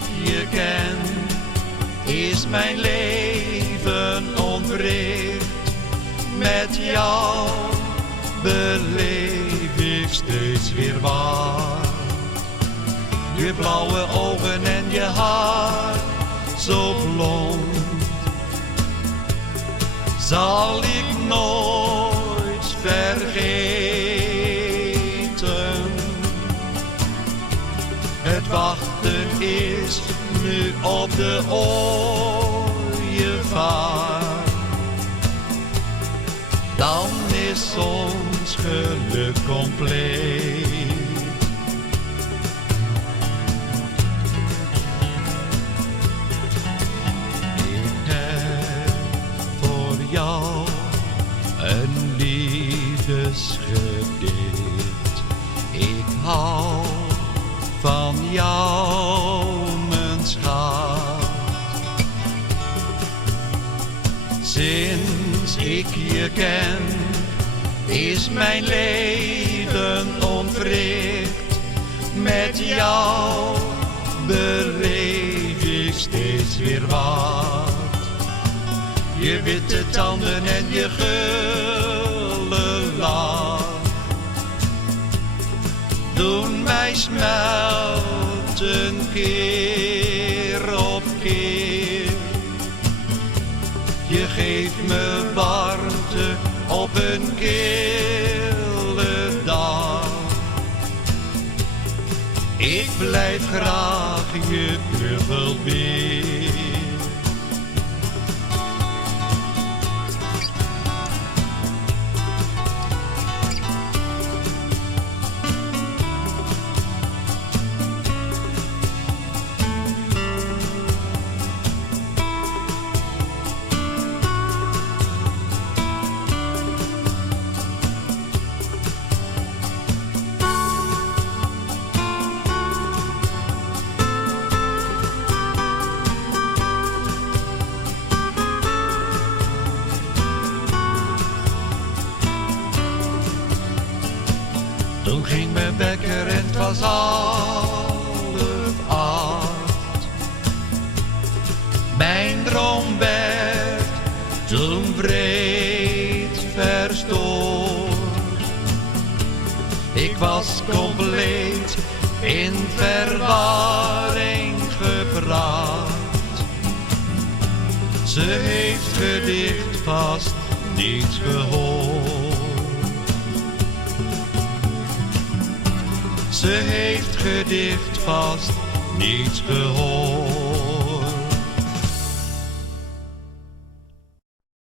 ik je ken, is mijn leven ontwricht. Met jou beleef ik steeds weer wat. Je blauwe ogen en je haar, zo blond, zal ik nooit vergeten. Het wachten is nu op de ooievaar. Dan is ons geluk compleet. Ik heb voor jou een liefdesgedicht. Ik hou van jou, mijn schat. Sinds ik je ken, is mijn leven ontwricht. Met jou beleef ik steeds weer wat. Je witte tanden en je gulle lach doen mij smelten keer op keer. Je geeft me warmte op een kille dag. Ik blijf graag je knuffel weer. Toen ging mijn wekker en het was 7:30. Mijn droom werd toen wreed verstoord. Ik was compleet in verwarring gebracht. Ze heeft gedicht vast niet gehoord. Ze heeft gedicht vast niet gehoord.